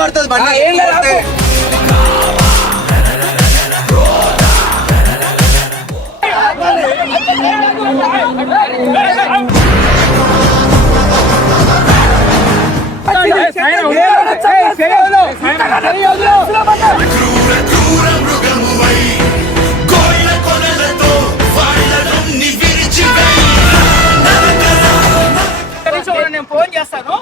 పడుతుంది బండి. నేను ఫోన్ చేస్తాను.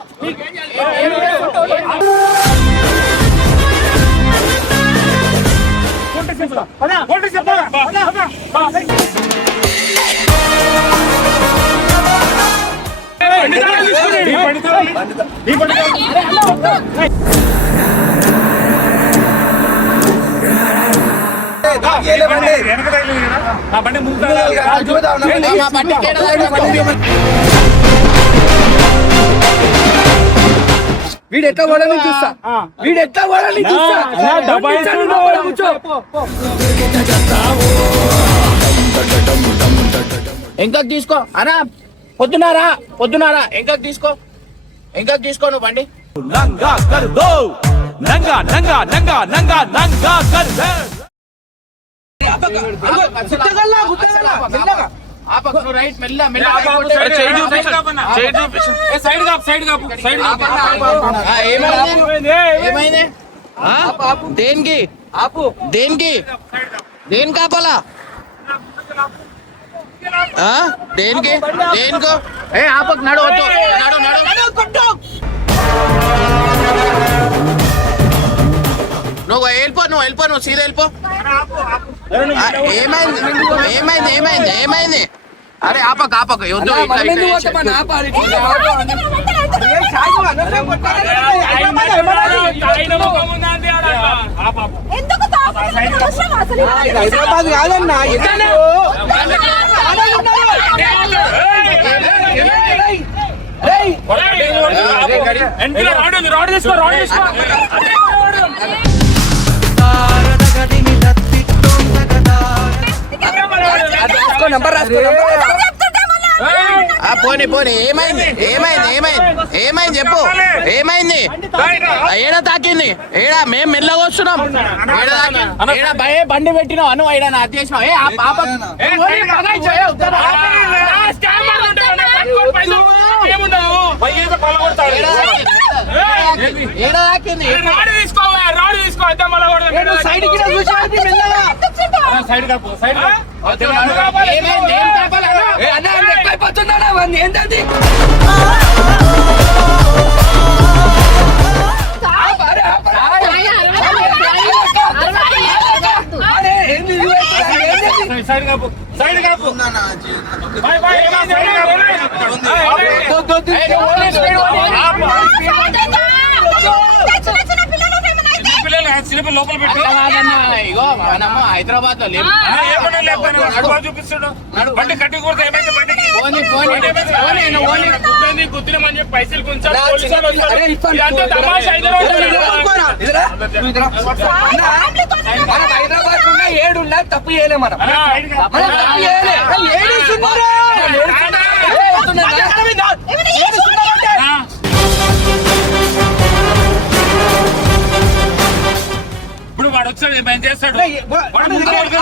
వీడు ఎట్లా పోవాలని చూస్తా, వీడు ఎట్లా పోవాలని చూస్తా. ఇంకా తీసుకో అనా, పొద్దున్నారా పొద్దున్నారా ఇంకా తీసుకో, ఇంకా తీసుకో నువ్వు బండి. నంగా కర్ దో, నంగా నంగా నంగా నంగా నంగా కర్ దే. రైట్ మెల్ల మెల్ల. ఏమైంది? దేనికి ఆపు, దేనికి దేనికి ఆపాలా? దేనికి దేనికో? ఏ ఆపకు, నడు వద్దు, నడు నడు. నువ్వు వెళ్ళిపో, నువ్వు వెళ్ళిపో, నువ్వు సీదా వెళ్ళిపో. ఏమైంది ఏమైంది ఏమైంది ఏమైంది? అరే ఆపక ఆపక వద్దు. హైదరాబాద్ కాదన్నా, పోనీ పోనీ. ఏమైంది ఏమైంది ఏమైంది ఏమైంది చెప్పు, ఏమైంది? ఏడ తాకింది? ఏడా మేము మెల్లగా వస్తున్నాం. ఏడా భయ బండి పెట్టినావు అను, ఏడా నా అత్యేసినావు. ఏ పాప ఏడా తాకింది? ఏంటది? ఇగో మనము హైదరాబాద్ లో లేము. చూపిస్తాడు బండి కట్టి కొడితే ఏమైతే బండికి గుర్తులేమని చెప్పి పైసలు కొంచెం హైదరాబాద్ ఉన్న 7 ఉన్నా తప్పు చేయలేము మనం. ఇప్పుడు వాడు వచ్చాడు, ఏమైనా చేస్తాడు?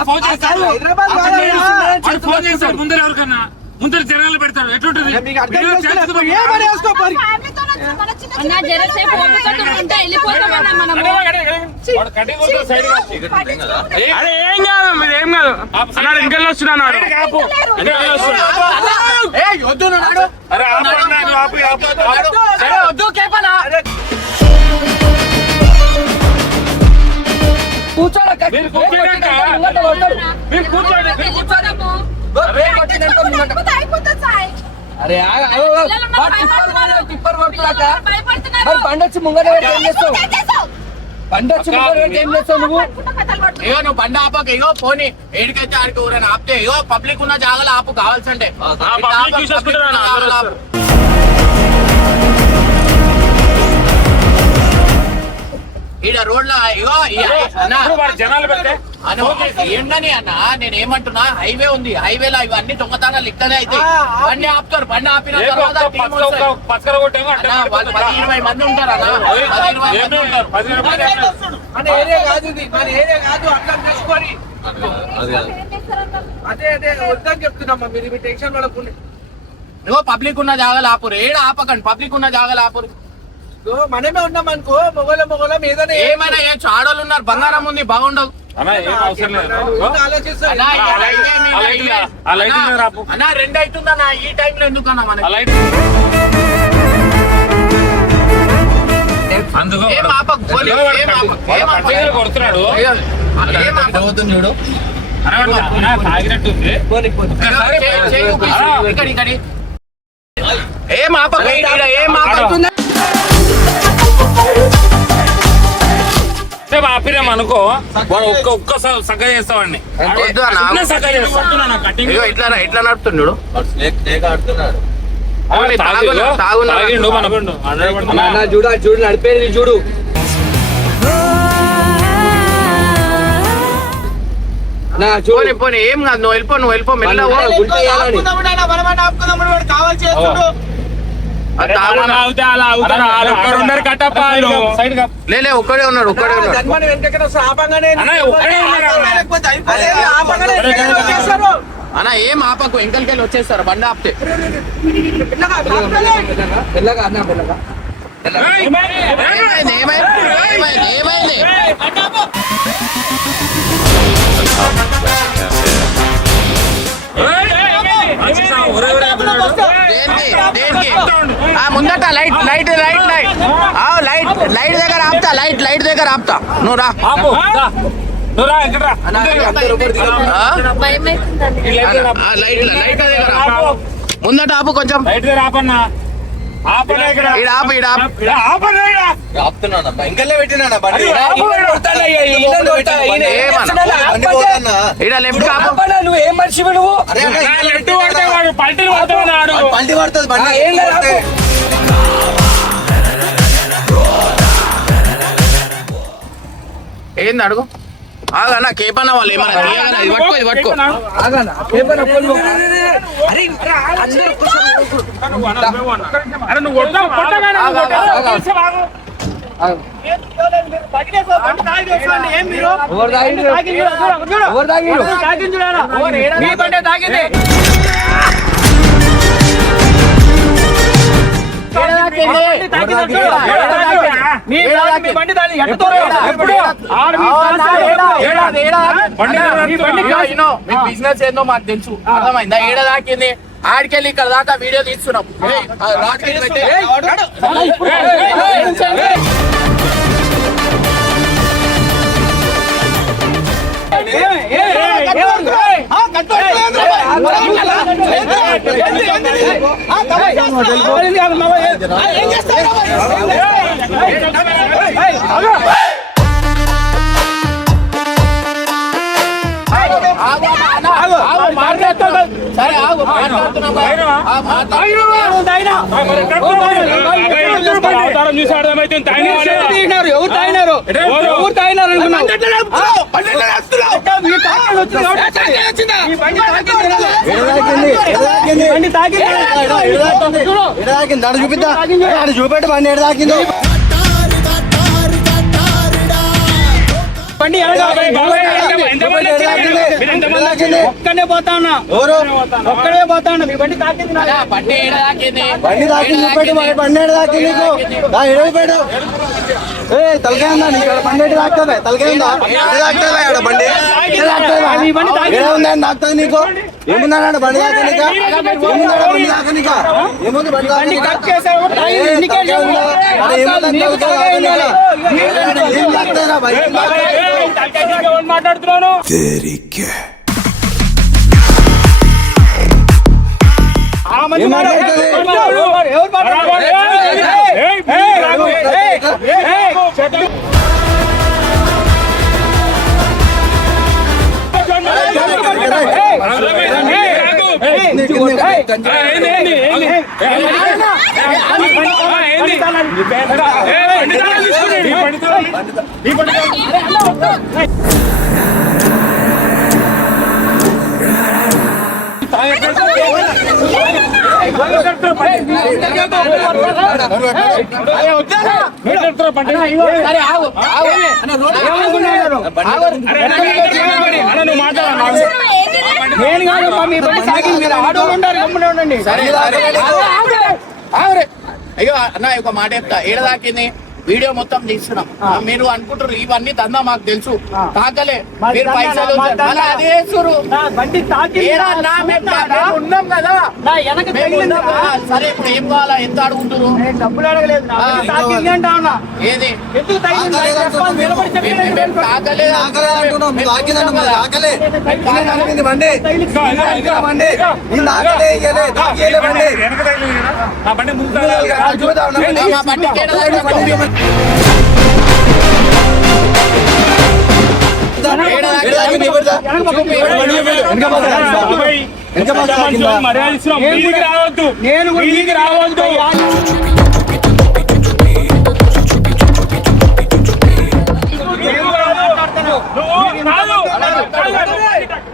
ఫోన్ చేస్తాడు ముందర, ఎవరికన్నా ముందర జనాలు పెడతారు. ఎట్లుంటది? ఏం కాదు, మీరు ఏం కాదు అన్నాడు. ఇంకెళ్ళి వస్తున్నాడు. అరే టిప్పర్ కొట్టులాక మరి బండొచ్చి ముంగట ఏం చేస్తావు? బండొచ్చి ముంగట ఏం చేస్తావు నువ్వు? ఇగో నువ్వు బండి ఆపక, ఇగో పోనీ ఏడికైతే ఆడికి ఊరైనా ఆపితే, ఇగో పబ్లిక్ ఉన్న జాగాలో ఆపు కావాల్సింటే. ఈడ రోడ్ లో ఇగో జనాలు పెడితే ఏంటని అన్న నేను ఏమంటున్నా, హైవే ఉంది, హైవేలో ఇవన్నీ దొంగతనాలు ఇక్కడే అయితే బండి ఆపుతారు. బండి ఆపిన తర్వాత team వస్తుంది. అన్న, వాళ్ళు 10-20 మంది ఉంటారు అన్న, 10-20 మంది ఉంటారు. మన ఏరియా కాదు ఇది, మన ఏరియా కాదు, అర్థం చేసుకోండి. అదే అదే వద్దని చెప్తున్నామ్మా, మీరు మీ టెన్షన్ పడకుండా. నువ్వు పబ్లిక్ ఉన్న జాగాలు ఆపురు, ఏడ ఆపకండి, పబ్లిక్ ఉన్న జాగాలు ఆపురు. మనమే ఉన్నాం అనుకో, మొగలం ఏదైనా ఏమైనా చేయొచ్చు, ఆడోళ్ళు ఉన్నారు, బంగారం ఉంది, బాగుండవు ఆలోచిస్తారు. అన్న 2 అవుతుందన్న, ఈ టైంలో ఎందుకన్నా మనకి ఏం ఆపకు, పోనీ, ఏం ఆపకు, ఏం ఆపకు. చూడు చేయి ఊపిస్తు, ఇక్కడ. ఏం ఆపకు, ఈడ ఏం ఆపకుండా ఆపిరాం అనుకో, ఒక్క సగ్గ చేస్తావాడిని వద్దు అన్న. ఇగో ఇట్లా నడుపుతుండు. చూడు చూడు నడిపేది చూడు. నా చూడు పోనీ ఏం కాదు, నువ్వు వెళ్ళిపో మెల్లగా పో. లేలే ఒక్కడే ఉన్నాడు. అన్న ఏం ఆపకు, ఎంకలికెళ్ళి వచ్చేస్తారు బండి ఆపితే. ఏమైంది దేనికి ముందట లైట్ దగ్గర ఆపుతా, లైట్ దగ్గర ఆపుతా. నువ్వు రా. లైట్ దగ్గర ముందట ఆపు కొంచెం. నువ్వు ఏం మనిషివి నువ్వు? పంటి పడుతుంది బండి. ఏంది అడుగు. ఆగన్నా కేపన్నా వాళ్ళు ఏమన్నా ఇది పట్టుకో. బిజినెస్ ఏందో మాకు తెలుసు, అర్థమైందా? ఏడ దాకింది ఆడికెళ్ళి ఇక్కడ దాకా వీడియో తీస్తున్నాం. సరే ఆగు, ఎవరు తాగినారు చూపిద్దా, చూపెట్టి బండి ఎడ తాకిందో. బండి ఒక్కనే పోతా ఉన్నా, ఒక్కడే పోతా ఉన్నా. మీ బండి తాకింది, బండి ఏడ దాకింది, బండి తాకింది చూపెట్టి బండి ఎడ తాకింది నీకు. పెట్టు తలకాయ ఉందా నీకు? బండి ఎటు తాకుతుంది? తలకాయ ఉందా? తాకుతుంది బండి ఉందని తాకుతుంది నీకు. ఏముందన్నాడు బండి తాకనిక? ఏముందా బండి తాకనిక? ఏముంది బండి మాట్లాడుతున్నాను. ఏంది సరే, ఆగు, ఆగు. నేను కాదమ్మా, మీ బండి సాగింది, మీరు ఆడోళ్ళు ఉండాలి, గమ్మునే ఉండండి. అయ్యో అన్న ఒక మాట చెప్తా, ఏడ దాకింది వీడియో మొత్తం తీస్తున్నాం. మీరు అనుకుంటారు ఇవన్నీ దందా మాకు తెలుసు, తాకలే మీరు పైసలు మళ్ళీ అదే వేస్తుర్రు. ఏరా అన్నా, మేము ఉన్నాం కదా. మేము ఉన్నాం కదా. సరే ఇప్పుడు ఏం కావాలా, ఎంత అడుగుతున్నారు? డబ్బులు అడగలేదు, ఏది ఎందుకు తగిలింది? మేము తాకలేదు అంటున్నాం, మీరు తాకిందంటే మరి తాకలే. ఇలా నడిపింది బండి. ఇలా బండి. ఈ తాకలే, ఇయ్యలే, తాకియలే బండి. వెనక తగిలింది కదా, నా బండి ముందు చూద్దాం, నడవండి. మా బండికి ఏడ తాకింది? మర్యాద ఇస్తున్నాం. మీదికి రావద్దు, నేను మీదికి రావద్దు.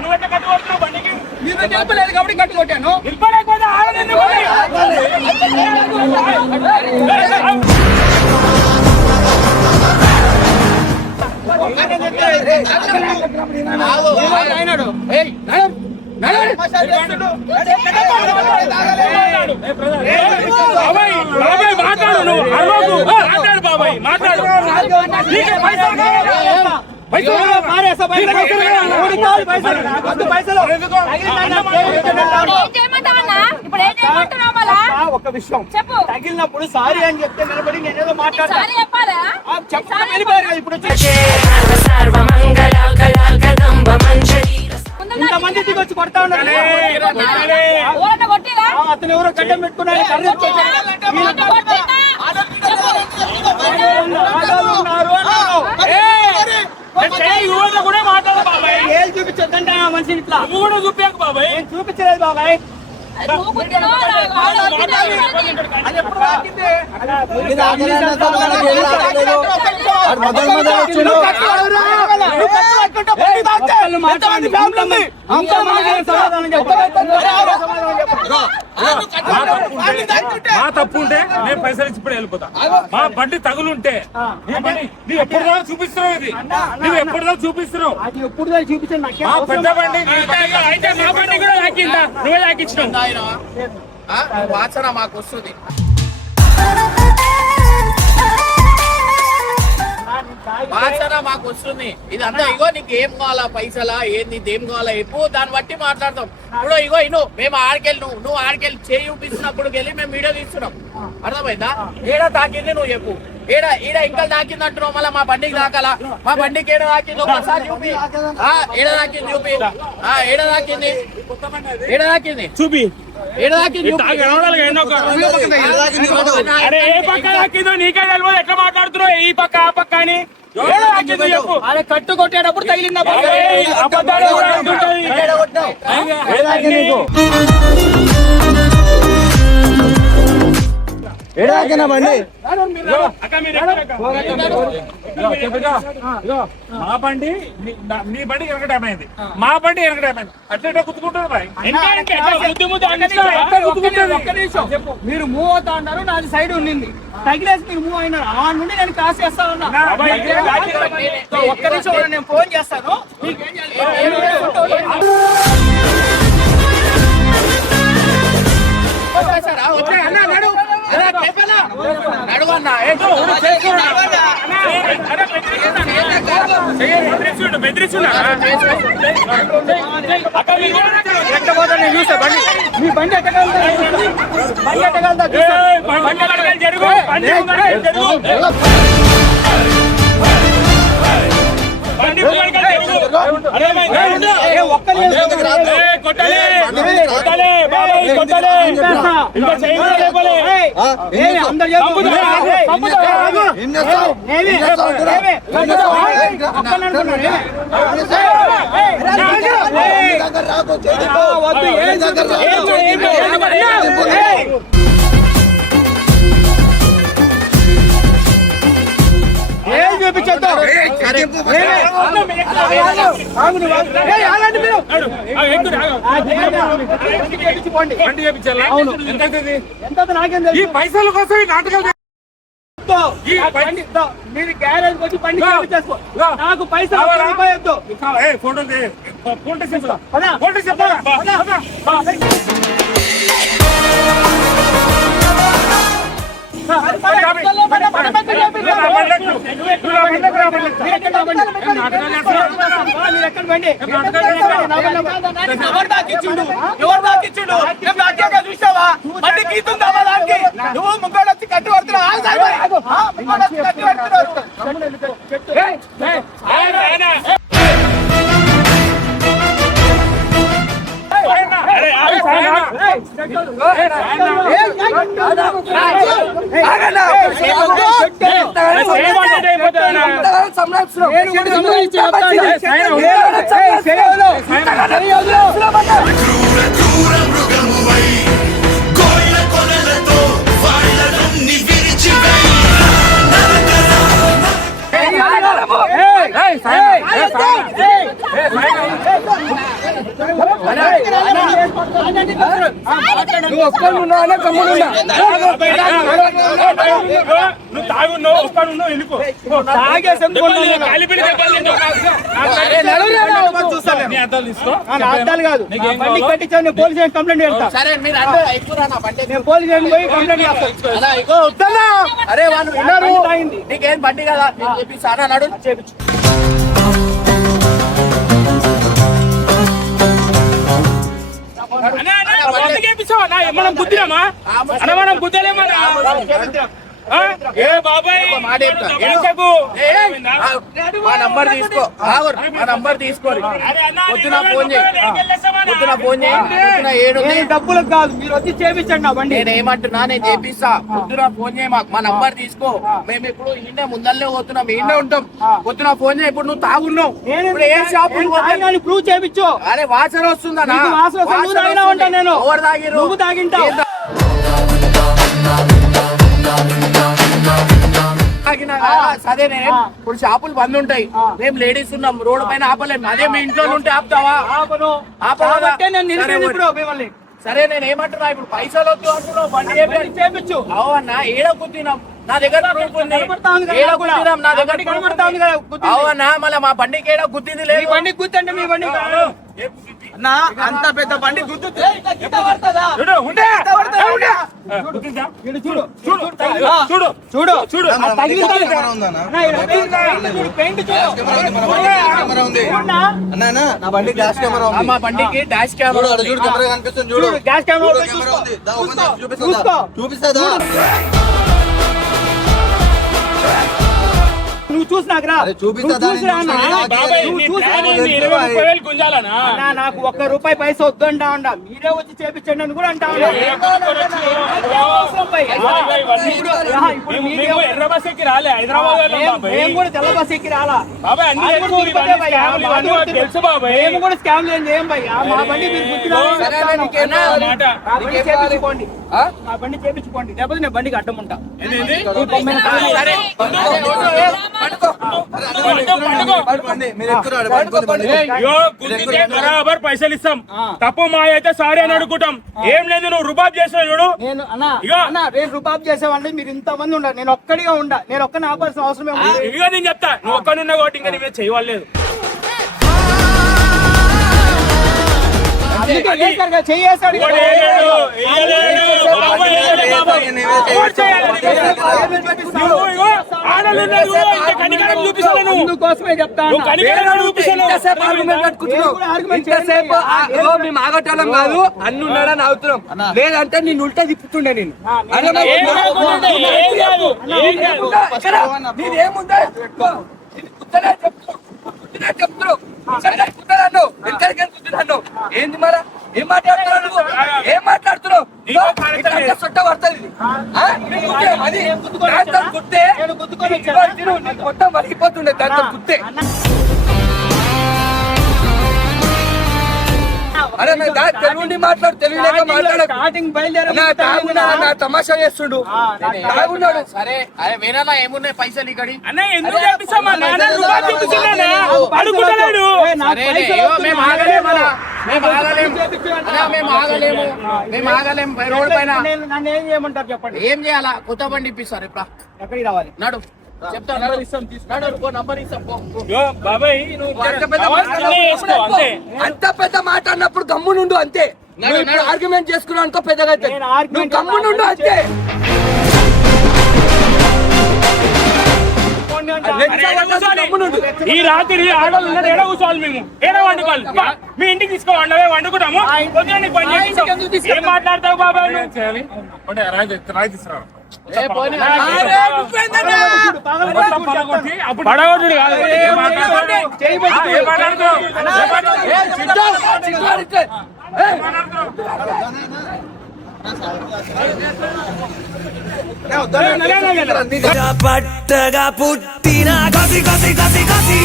నువ్వెట్లా కట్టుకొస్తున్నావు బండికి? మీరు చెప్పలేదు కాబట్టి కట్టు కొట్టాను. నిలబడకపోతే ఆగదండి బండి. అయినాడు. బాబాయ్ బాబాయ్ మాట్లాడు, నువ్వు అరవకు. మాట్లాడు బాబాయ్, మాట్లాడు. నీకే పైసలు కావాలా? పైసలు ఒక విషయం చెప్పు. తగిలినప్పుడు సారీ అని చెప్తే నిలబడి నేనేదో మాట్లాడతాను. సారీ చెప్పాలా? చెప్పకుండా వెళ్ళిపోయారు కదా ఇప్పుడు వచ్చి. ఇంతమంది దిగొచ్చి కొడతా ఉన్నారు. ఓరన్న కొట్టిరా? అతను ఎవరో గడ్డం పెట్టుకున్నాడు, కర్ర ఎత్తుకొచ్చాడు. ఓరన్న కొట్టిరా? ఆడవాళ్ళు ఉన్నారు అన్నాడు. కూడా మాట్లాడు బాబాయ్. ఏళ్ళు చూపించొద్దంటే ఆ మనిషిని ఇట్లా. నువ్వు కూడా చూపించకు బాబాయ్. నేను చూపించలేదు బాబాయ్. నువ్వు కొట్టినా? అది ఎప్పుడు తాకింది? ఇది తాకలే అన్న సార్, మనకి ఏం తాకలేదు. వాడు మొదలు మొదలు వచ్చిండు. ఎంతమంది ఫ్యామిలీ ఉంది? అంతా మాట్లాడే సమాధానం చెప్పు. మా తప్పు ఉంటే నేను పైసలు ఇచ్చి ఇప్పుడు వెళ్ళిపోతా. మా బండి తగులుంటే నీ బండి నువ్వు ఎప్పుడు చూపిస్తున్నావు, ఇది నువ్వు ఎప్పుడు చూపిస్తున్నావు. అది ఎప్పుడు దాన్ని చూపించండి నాకేం మా అవసరం పెద్ద లేదు. బండి నీ బండి అయితే మా బండి కూడా లాక్కిందా? నువ్వే లాక్కించినావు. వాసన మాకు వస్తుంది. వాసన మాకు వస్తుంది. ఇదంతా ఇగో నీకు ఏం కావాలా, పైసలా ఏంది, ఏం కావాలా చెప్పు, దాన్ని బట్టి మాట్లాడతాం. ఇప్పుడు ఇగో ఇను మేము ఆడికెళ్ళి నువ్వు ఆడికెళ్ళి చేయి చూపిస్తున్నప్పుడు వెళ్ళి మేము వీడియో తీస్తున్నాం. అర్థమైందా? ఏడా తాకింది నువ్వు చెప్పు. ఈడ ఇంకా తాకింది అంటున్నావు, మళ్ళీ మా బండికి తాకాలా? మా బండికి ఏడ తాకింది ఒకసారి చూపి. ఏడ తాకింది చూపి. ఏడ తాకింది, ఏడ తాకింది చూపి. ఏడ తాకింది చూపి. అరే ఏ పక్క తాకిందో నీకే తెలియదు, ఎట్లా మాట్లాడుతున్నావు? ఈ పక్క ఆ పక్క అని ఏడ తాకిందో చెప్పు. అదే కట్టు కొట్టేటప్పుడు తగిలిందా? ఏయ్, అబద్ధాలు కూడా అంటుంటది. ఏడాకినా బండి. అక్క మీరు ఎక్కడ? ఇదిగో, మా బండి నీ బండి వెనక డ్యామ్ అయింది, మా బండి వెనక డ్యామ్ అయింది. అట్లా గుర్తుకుంటుంది బాయ్. ఒక్క నిమిషం చెప్పు. మీరు మూవ్ అవుతా ఉన్నారు, నాది సైడ్ ఉండింది, తగిలేసి మీరు మూవ్ అయినారు. ఆ నుండి నేను కాస్ చేస్తా ఉన్నా. ఒక్క నిమిషం నేను ఫోన్ చేస్తాను. మీకేం చేయాలి? నడువన్నా నేను చూసా బండి. మీ బండి ఎట్టగలదా? బండి ఎట్టగలదా? జరుగు ఏం చూపించొద్దు. చేయించుకోండి. బండి చేయించాలా? ఎంత అవుతుంది? ఎంత నాకేం ఈ పైసల కోసం ఈ నాటకాలు ఈ మీరు గ్యారేజ్ వచ్చి బండి చేయించేసుకో. రా. నాకు పైసలు కావాలా? రూపాయి వద్దు. ఫోటో ఫోటో చెప్తా పద. ఫోటో చెప్తా ఎవరు దాకిచ్చుడు? చూసావా? బండి గీతుందా దానికి? నువ్వు ముగ్గురు వచ్చి కట్టి పడుతున్నావు. క్రూర మృగమువై కోళ్ళ కొనలతో వాళ్ళని విరిచివై నువ్వు తాగున్నావు వస్తానున్నావు వెళ్ళిపో అర్థాలు తీసుకో అర్థాలు కాదు. బండి కట్టించాను. నేను పోలీస్ స్టేషన్ కంప్లైంట్ చేస్తా. సరే మీరు అందరూ ఎక్కువ నా బండి నేను పోలీస్ స్టేషన్ పోయి కంప్లైంట్ చేస్తాను. అలా ఇగో వద్దన్నా. అరే వాళ్ళు విన్నారు. బండి తాగింది. నీకేం బండి కదా నేను చెప్పిస్తాను అన్నాడు. చేపించు. మనం గుద్దినామా అన్న మనం గుద్దలేమన్నా ఏ బాబాయ్ మాట చెప్తా. మా నంబర్ తీసుకో. మా నంబర్ తీసుకోరు. పొద్దున ఫోన్ చేయి. పొద్దున ఫోన్ చేయి. పొద్దున 7 నేను డబ్బులకు కాదు, మీరు వచ్చి చేపించండి నా బండి. నేను ఏమంటున్నా నేను చేపిస్తా. పొద్దున ఫోన్ చేయి. మాకు మా నంబర్ తీసుకో. మేము ఇప్పుడు ఇండే ముందల్లే పోతున్నాం. ఇండే ఉంటాం. పొద్దున ఫోన్ చేయి. ఇప్పుడు నువ్వు తాగున్నావు. ఇప్పుడు ఏ షాప్ ప్రూవ్ చేపించు. అరే వాసన వస్తుందన్నా. నీకు వాసన వస్తే నువ్వు తాగినా ఉంటా నేను. ఎవరు తాగిర్రు? నువ్వు తాగింటావు. అదే నేను ఇప్పుడు షాపులు బంద్ ఉంటాయి. మేము లేడీస్ ఉన్నాం. రోడ్డు పైన ఆపలేము. అదే మీ ఇంట్లో ఉంటే ఆపుతావా? ఆపను. ఆపవా? కాబట్టే నేను నిలిపేది ఇప్పుడు మిమ్మల్ని. సరే నేను ఏమంటున్నా ఇప్పుడు పైసలు వద్దు అంటున్నావు. బండి చేపించు. అవునా? ఏడ కుట్టినాం. నా దగ్గర ప్రూఫ్ ఉంది. కనబడతా ఉంది కదా ఏడ నాకు కూడా. కుట్టినాం. నా దగ్గర బండి కనబడతా ఉంది కదా, గుద్దింది. అవునా? మళ్ళీ మా బండికి ఏడ గుద్దింది మీ లేదు. బండి గుద్దంటే మీ బండి కాదు. నా అంత పెద్ద బండి గుద్దుతే గిట్ట పడతదా? చూడు ఉండే గిట్ట పడతదా? గుద్దిందా? ఈడు చూడు. చూడు ఆ, చూడు చూడు. చూడు ఆ తగిలిందా? అన్నా, ఈడ పెయింట్ చూడు. కెమెరా ఉంది. చూడన్నా? అన్నా నా బండి డాష్ కెమెరా ఉంది. మా బండికి డాష్ చూడు కెమెరా అక్కడ చూడు కెమెరా కనిపిస్తుంది చూడు. చూడు, డాష్ కెమెరా చూడు, ఉంది, కెమెరా ఉంది. దా, ఓపెన్ చూసుకో. చేసి చూసుకో. చూపిస్తా నువ్వు చూసినాకరా. అరే చూపిస్తా నువ్వు చూసిరా అన్నా? బాబాయ్ నువ్వు నీ చూసిరా? ప్లాన్ ఏంది? 20-30 గుంజాలనా అన్నా, నాకు ఒక్క రూపాయి పైసా వద్దు అంటా ఉండా. మీరే వచ్చి చేపించండి అని కూడా అంటా ఉండా. అవసరం పై. ఇప్పుడు మేము ఎర్ర బస్ ఎక్కి రాలే హైదరాబాద్ వెళ్ళాం బాబాయ్. మేము కూడా తెల్ల బస్ ఎక్కి రాలా. బాబాయ్ అన్ని అది కూడా తెలుసు, తిరుపతే ఇవన్నీ భయ్యా. స్కామ్లు, మాది ఇవన్నీ కూడా తెలుసు బాబాయ్. మేము కూడా స్కామ్ ఏం చేయం భయ్యా. మా బండి మీరు గుర్తురాలని చెప్తాను. మాట. నా బండి చేపించుకోండి. నా బండి చేపించుకోండి. లేకపోతే నేను బండికి అడ్డం ఉంటా. ఏంది? సరే బండి మీరు ఎక్కువ బండి అయ్యో గుద్దితే బరాబర్ పైసలు ఇస్తాం. తప్పు మా అయితే సారీ అని అడుగుతాం. ఏం లేదు నువ్వు రుబాబ్ చేసిన చూడు. నేను అన్నా ఇగో. అన్నా నేను రుబాబ్ చేసేవాడిని. మీరు ఇంతమంది ఉండాలి. నేను ఒక్కడిగా ఉండా. నేను ఒక్కని ఆపాల్సిన అవసరం ఏమి ఉంది? ఇదిగో నేను చెప్తా నువ్వు ఒక్కనున్నా కాబట్టి ఇంకా నీవే చేయలేదు. అందుకే వేశారు కదా, చెయ్యేశాడు కదా. అందుకోసమే చెప్తా ఉన్నా. నేను కూడా ఆర్గ్యుమెంట్ చేయను. మేము ఆగటం కాదు అన్ని ఉన్నాడని అవుతున్నాం. లేదంటే నేను ఉల్టా తిప్పుతుండే నేను. నీదేముందా చెప్తున్నావు ఏంది మరా? ఏం మాట్లాడుతున్నావు నువ్వు? ఏం మాట్లాడుతున్నావు? సొట్ట పడుతుంది. గుర్తే నేను గుద్దుకొని వచ్చానా? మొత్తం వలిగిపోతుండే దాంతో గుర్తే. అరే నా తెలుగుండి మాట్లాడు, తెలుగు లేక మాట్లాడు. స్టార్టింగ్ బయలుదేరి నా తమాషా చేస్తుండు, తాగున్నాడు. సరే అరే వేరేలా ఏమున్నాయి పైసలు ఇక్కడి అన్న ఎందుకు చేపిస్తామా నాన్న రూపాయలు చూపిస్తున్నానా అడుగుతున్నాడు సరేలే, ఇగో మేము ఆగలేము అలా. మేము ఆగలేము అలా, మేము ఆగలేము రోడ్ పైన. నన్ను ఏం చేయమంటారు చెప్పండి? ఏం చేయాలా? కొత్త బండి ఇప్పిస్తారు ఇప్పుడు ఎక్కడికి రావాలి? నడు చెప్తా నడు నంబర్ ఇస్తాం పో. యో బాబాయ్ నువ్వు అంత పెద్ద అవాజ్ చిన్న చేసుకో అంతే. అంత పెద్ద మాట అన్నప్పుడు గమ్మునుండు అంతే. నువ్వు ఆర్గ్యుమెంట్ చేసుకున్నావు అనుకో పెద్దగా అయితే. నేను argument నువ్వు గమ్మునుండు అంతే. ఈ రాత్రి ఆడవాళ్ళు ఉన్నది ఏడ కూర్చోవాలి, మేము ఏడ వండుకోవాలి. మీ ఇంటికి తీసుకో వండుకుంటాము. పొద్దున నీకు పని చేపిస్తాం. ఏం మాట్లాడతావు బాబాయ్ నువ్వు? రాయి తీసుకురా. ఏ పోనీ. పడగొట్టుడు కాదు. ఏం మాట్లాడతావు? ఏం మాట్లాడతావు? పట్టగా పుట్టిన కసి కసి కసి కసి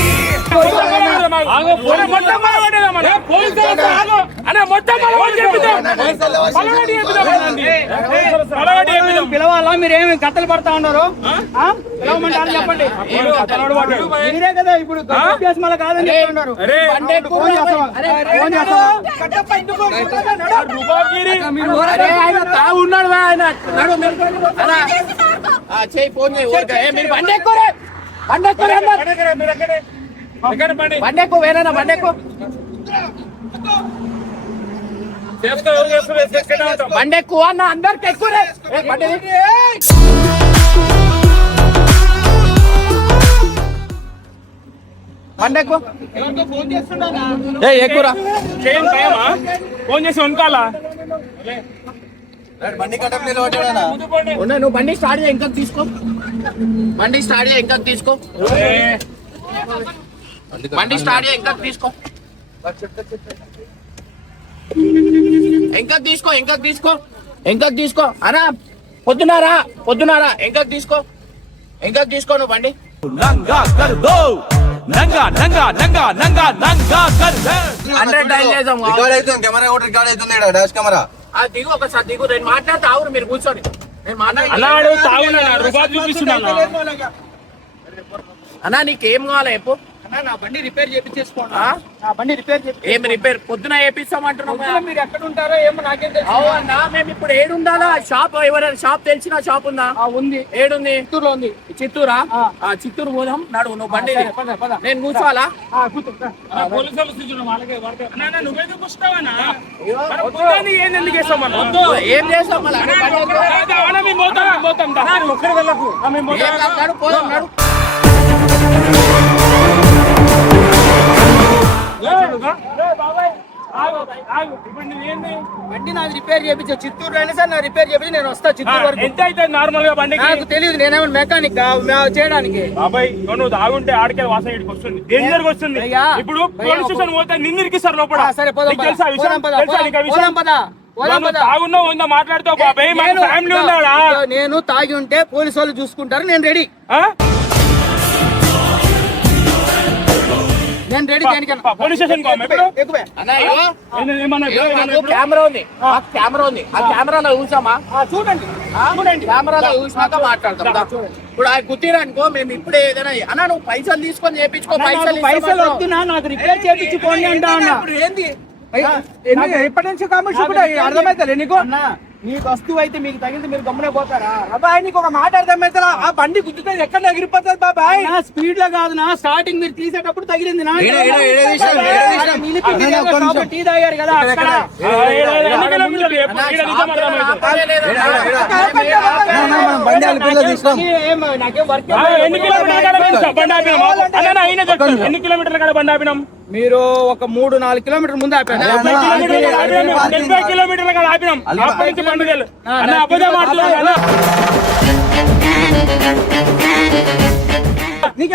పిలవాలా? మీరు ఏమి కథలు పడతా ఉన్నారు? పిలవమంటారు చెప్పండి. మీరే కదా ఇప్పుడు అభ్యాసం మళ్ళీ కాదని చెప్తున్నారు. ఫోన్ చేస్తావా? ఫోన్ చేస్తావా? అరే ఆయన తాగున్నాడు ఆయన. నడు అలా చేయి ఫోన్ చేయి. ఊరికే. ఏ మీరు బండి ఎక్కురే, బండి ఎక్కురే బండి ఎక్కువ వేరేనా బండి ఎక్కువ బండి ఎక్కువ అన్న అందరికి ఎక్కువరే. బండి బండి ఎక్కువ ఫోన్ చేస్తుండా? ఎక్కువరా. ఫోన్ చేసి వనుకాలా బండి కట్టం నిలబడ్డాడనా? నువ్వు బండి స్టార్ట్ చేయి, ఇంకా తీసుకో. బండి స్టార్ట్ చేయి, ఇంకా తీసుకో. బండి స్టార్ట్ చేయి, ఇంకా తీసుకో. ఇంకా తీసుకో, ఇంకా తీసుకో, ఇంకా తీసుకో. అరా పొద్దునారా ఇంకా తీసుకో, ఇంకా తీసుకో నువ్వు బండి. నంగా కర్ దో నంగా నంగా నంగా నంగా నంగా కర్ దే 100 డైల్ చేద్దాం. రికార్డ్ అవుతుంది, కెమెరా కూడా రికార్డ్ అవుతుంది ఇక్కడ, డాష్ కెమెరా. దిగు ఒకసారి దిగు. నేను మాట్లాడతా ఆవురు, మీరు కూర్చోండి. నేను అన్నాడు తాగున్నా రూపాయలు చూపిస్తున్నా. అన్నా నీకేం కావాలి చెప్పు. నా బండి రిపేర్ చేపించేసుకోండి. నా బండి రిపేర్ ఏం రిపేర్? పొద్దున చేపిస్తామంటున్నాం. మీరు ఎక్కడ ఉంటారో ఏమో నాకేం తెలుసు. అవునా? మేము ఇప్పుడు ఏడుండాలా? షాప్ ఎవరైనా షాప్ తెలిసిన షాప్ ఉందా? ఉంది, ఏడుంది? చిత్తూరులో ఉంది. చిత్తూరా? చిత్తూరు పోదాం. నడు నువ్వు బండి. పద. నేను కూర్చోవాలా? పోలీసు వాళ్ళు చూసిన వాళ్ళకే అన్నా నువ్వేందుకు వస్తావన్నా? ఏం ఎందుకు చేస్తాం మనం? ఏం చేస్తాం మళ్ళీ? మేము పోతాం ఒక్కరి వెళ్ళకు. నడు పోదాం నడు. బండి నాది రిపేర్ చేయించా. చిత్తూరు అయినా సార్ నా రిపేర్ చేయించి నేను వస్తా చిత్తూరు వరకు. ఎంత అయితే నార్మల్ గా బండికి? నాకు తెలియదు, నేనేమన్నా మెకానిక్ చేయడానికి. బాబాయ్ నువ్వు తాగుంటే ఆడికే వాసన ఇటుకు వస్తుంది, డేంజర్ వస్తుంది. అయ్యా, ఇప్పుడు పోలీస్ స్టేషన్ పోతే నిన్ను ఇరికిస్తారు లోపల. సరే పోదాం, నీకు తెలుసా విషయం? తెలుసా నీకు ఆ విషయం? పోదాం. తాగున్నావు ఉందా మాట్లాడుతావు బాబాయ్? మన ఫ్యామిలీ ఉన్నాడా? నేను తాగి ఉంటే పోలీసు వాళ్ళు చూసుకుంటారు. నేను రెడీ. నేను రెడీ. పోలీస్ స్టేషన్ ఎక్కువే. అన్నా ఇగో, ఏమన్నా నాకు కెమెరా ఉంది, కెమెరా ఉంది. ఆ కెమెరాలో చూసామా? చూడండి. కెమెరాలో చూసినాక మాట్లాడతాం. ఇప్పుడు ఆ కుట్టిరనుకో మేము ఇప్పుడే ఏదైనా అన్నా నువ్వు పైసలు తీసుకొని చేపించుకో. పైసలు వద్దునా, నాకు రిపేర్ చేయించుకోండి అంటా ఉన్నా. ఏంది? ఎప్పటి నుంచి అర్థమైతే నీకు అన్నా, మీకు వస్తువు అయితే మీకు తగిలితే మీరు గమ్మునే పోతారా? బాబాయ్ నీకు ఒక మాట అర్థమైతే ఆ బండి గుద్దుతే ఎక్కడ ఎగిరిపోతుంది బాబాయ్. నా స్పీడ్ లో కాదు, నా స్టార్టింగ్ మీరు తీసేటప్పుడు తగిలింది. టీ తాగారు కదా అక్కడ. బండి అలిపిల్ల తీసుకురాం. నాకేం వర్క్. ఎన్ని కిలోమీటర్ల కాడ బండి ఆపినాం? మీరు ఒక 3-4 కిలోమీటర్ ముందు ఆపారు. 40 కిలోమీటర్ల కాడ ఆపినాం. అప్పటి నుంచి బండి లేదు అన్న. అబద్ధం ఆడుతున్నాను.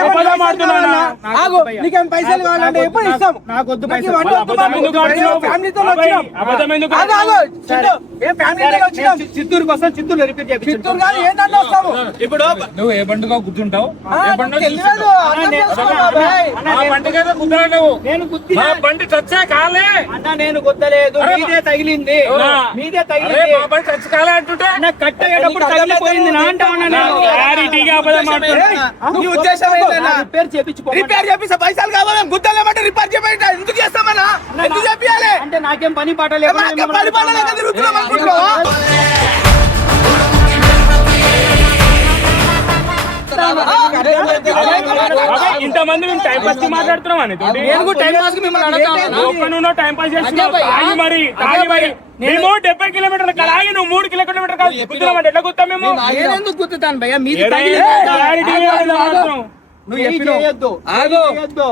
అబద్ధం ఆడుతున్నానా? ఆగు, నీకేం పైసలు కావాలంటే ఎప్పుడు ఇస్తాం. నాకొద్దు నాకు పైసలు. ఇవన్నీ వద్దు అబద్ధం బాబు. ఎందుకు ఆడుతున్నావు? ఫ్యామిలీతో బాబాయ్, వచ్చినాం. అబద్ధం ఎందుకు ఆగు, ఆగు, చిట్టు. ఏం ఫ్యామిలీతో వచ్చినాం. చిత్తూరుకి వస్తాం, చిత్తూరులో రిపీట్ చిత్తూరు కాదు, ఏంటంటే వస్తాము. ఇప్పుడు నువ్వు ఏ బండిగా గుర్తుంటావు? ఏ బండిలో తెలియదు, చూస్తుంటావు? అర్థం చేసుకో బాబాయ్. ఆ బండి కదా గుద్దలేవు. నేను గుద్దిన మా బండి టచ్ కాలే. అన్న, నేను గుద్దలేదు. అరే మీదే తగిలింది, అవునా? మీదే అరే తగిలింది. మా బండి టచ్ కాలే అంటుంటే అన్న, కట్ అయ్యేటప్పుడు తగిలిపోయింది నా అంటా ఉన్నా నేను. క్లారిటీగా అబద్ధం ఆడుతున్నా. నీ ఉద్దేశం ఏంటన్నా? రిపేర్ చేపించుకో. రిపేర్ చేపిస్తే పైసలు కావాలి, మేము గుద్దలేమంటే రిపేర్ చేయండి. ఎందుకు చేస్తామన్నా? ఎందుకు చెప్పాలి? అంటే నాకేం పని పాట లేదు. మాకేం పని పాట లేక తిరుగుతున్నాం అనుకుంటున్నావా? బాబాయ్, ఇంతమంది మేము టైం పాస్ కి మాట్లాడుతున్నాం అని నేను కూడా టైం పాస్ కి మిమ్మల్ని అడుగుతాను. నువ్వు టైం పాస్ చేస్తున్నావు. తాగి మరి మేము 70 కిలోమీటర్ల కలాగి నువ్వు 3 కిలోమీటర్లు కాదు గుద్దున్నామంటే ఎట్లా గుద్దాం మేము? నేను ఎందుకు గుద్దుతాను భయ్యా? మీది ఏరే, తగిలింది. క్లారిటీగా అబద్ధం ఆడుతున్నావు. నువ్వు చెయ్యి చెప్పినావు. చేయొద్దు. ఆగు. చేయొద్దు.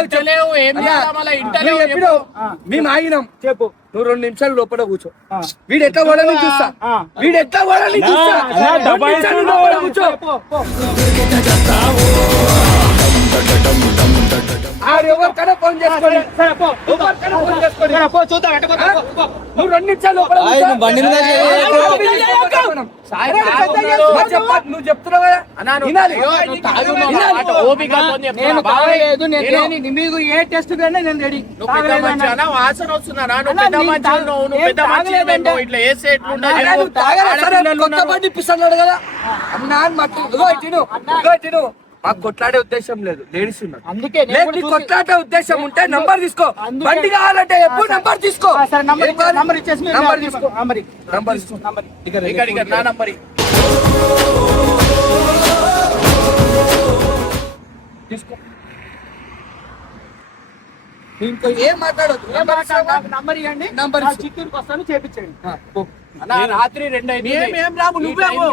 ఇంటలేవు, ఏం చేయాలా మళ్ళా? నువ్వు ఇంటలేవు చెప్పినావు. మేము ఆగినాం. చెప్పు. నువ్వు 2 నిమిషాలు లోపల కూర్చో. వీడు ఎట్లా పోవాలని చూస్తా. వీడు ఎట్లా పోవాలని చూస్తా. అన్నా, 2 నిమిషాలు లోపల కూర్చో. పో, పో. ఆడు ఎవరికైనా ఫోన్ చేసుకోండి. సరే, పో. ఎవరికైనా ఫోన్ చేసుకోండి. సరే, పో, చూద్దాం. ఎట్ట పోతావు? పో, పో. నువ్వు 2 నిమిషాలు లోపల కూర్చో. ఆయన బండి మీద చేయి. అరే, మరి చెప్పాలి. నువ్వు చెప్తున్నావు కదా. వినాలి. నేను తాగలేదు. నేను మీకు ఏ టెస్ట్ కన్నా నేను రెడీ. వాసన వస్తున్నారా? నువ్వు పెద్ద మంచి నువ్వు పెద్ద మంచి ఇట్లా వేసే అరే, నువ్వు తాగలే సరే, కొత్త బండి ఇప్పిస్తున్నాడు కదా అన్నా అని మట్టి. ఇదిగో ఇటు మాకు కొట్లాడే ఉద్దేశం లేదు. లేడీస్ ఉన్నారు. అందుకే నేను లేదు, కూడా నీకు చూసి- కొట్లాడే ఉద్దేశం ఉంటే నంబర్ తీసుకో. అందుకే- బండి కావాలంటే ఎప్పుడు నంబర్ తీసుకో. సరే, నంబర్ ఏం కావాలి? నంబర్ ఇచ్చేసి మీరు నంబర్ తీసుకో. నంబర్ నంబర్ తీసుకో. నంబర్ ఇక్కడ నా నంబర్ తీసుకో. ఇంకో ఏం మాట్లాడొద్దు. నంబర్ ఇవ్వండి. నంబర్ నా ఇచ్చు. చిత్తూరుకి వస్తాను, చేపించండి. రాత్రి 2 మేమేం రాము, నువ్వే పో.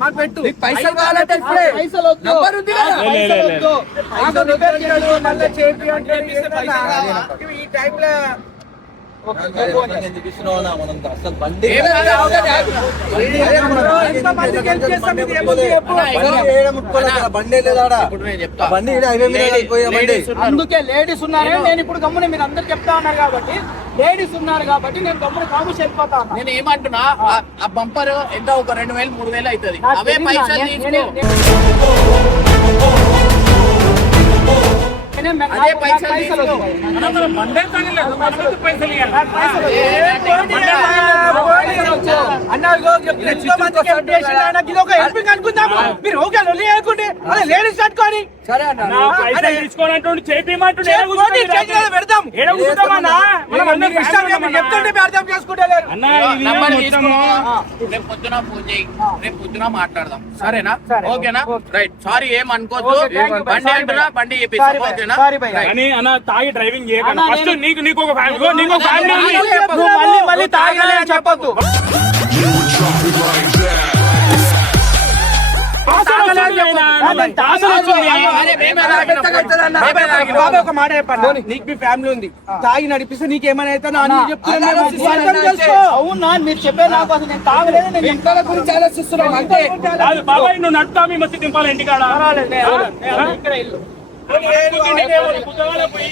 మాకు పెట్టు. నీకు పైసలు కావాలంటే ఇప్పుడే. పైసలు వద్దు. నంబర్ ఉంది కదా. పైసలు వద్దు. ఆగు, రిపేర్ చేయడు, మళ్ళీ చేపి అంటే ఈ టైంలో ఎంతమందికి హెల్ప్ చేస్తాం? ఇది ఏముంది చెప్పు. బండి ఇప్పుడు నేను చెప్తా. అందుకే లేడీస్ ఉన్నారని నేను ఇప్పుడు గమ్మున మీరు అందరు చెప్తా ఉన్నారు కాబట్టి లేడీస్ ఉన్నారు కాబట్టి నేను గమ్మున కాము వెళ్ళిపోతా ఉన్నా. నేను ఏమంటున్నా, ఆ బంపర్ ఎంత ఒక 2000 3000 అవుతుంది. నాకు అవే తెలీదు పైసలు నా- తీసుకో. అదే పైసలు తీసుకో. అన్నా, మన బండే తగలేదు. మనకు పైసలు ఇవ్వాలి. అన్నారు ఎంతో మందికి హెల్ప్ చేసిన ఆయనకి ఇది ఒక హెల్పింగ్ అనుకుందాము. మీరు ఓకే లేకుంటే అదే లేడీస్ కట్టుకొని సరే అన్న. నా పైసలు తీసుకోవాలంటుండు చేపిమంటుండు. పెడదాం. ఏడ కూర్చుంటామన్నా? మనం అందరికి ఇష్టం లేదు. మీరు చెప్తుంటే మీరు అర్థం చేసుకుంటలేరు. అన్నా, ఇది నంబర్ మొత్తము- తీసుకో. రేపు పొద్దున ఫోన్ చేయి. రేపు పొద్దున మాట్లాడదాం. సరేనా? ఓకేనా? రైట్. సారీ, ఏం అనుకోవద్దు. Okay, thank you. బండి అంటున్నా, బండి చెప్పేసి. ఓకేనా? సారీ భయ్యా. రైట్. అని అన్న తాగి డ్రైవింగ్ చేయకండి. అన్నా, ఫస్ట్ నేను- నీకు ఒక ఫ్యామిలీ నీకు ఒక ఫ్యామిలీ ఉంది. నువ్వు మళ్ళీ మళ్ళీ తాగలే అని చెప్పొద్దు. ఆశలు వచ్చింది ఆయన. ఆశలు వచ్చింది. అరే, మేమే తాగినాం. మేమే తాగినాం. బాబాయ్ ఒక మాట చెప్పండి. నీకు మీ ఫ్యామిలీ ఉంది. తాగి నడిపిస్తే నీకేమైనా అయితే అర్థం చేసుకో. అవునా మీరు చెప్పే నాకు అసలు నేను తాగలేదు. నేను ఇంట్లో గురించి ఆలోచిస్తున్నాం అంతే. కాదు బాబాయ్, నువ్వు నడుతా మీ మధ్య దింపాలి ఇంటికాడ. ఇక్కడ ఇల్లు పుస్తకాలు పోయి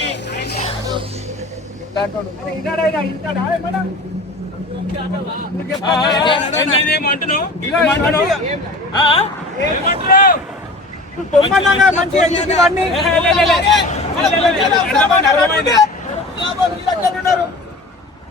ఏమంటున్నావు? ఏమంటున్నావు? మంచి అర్థమైంది.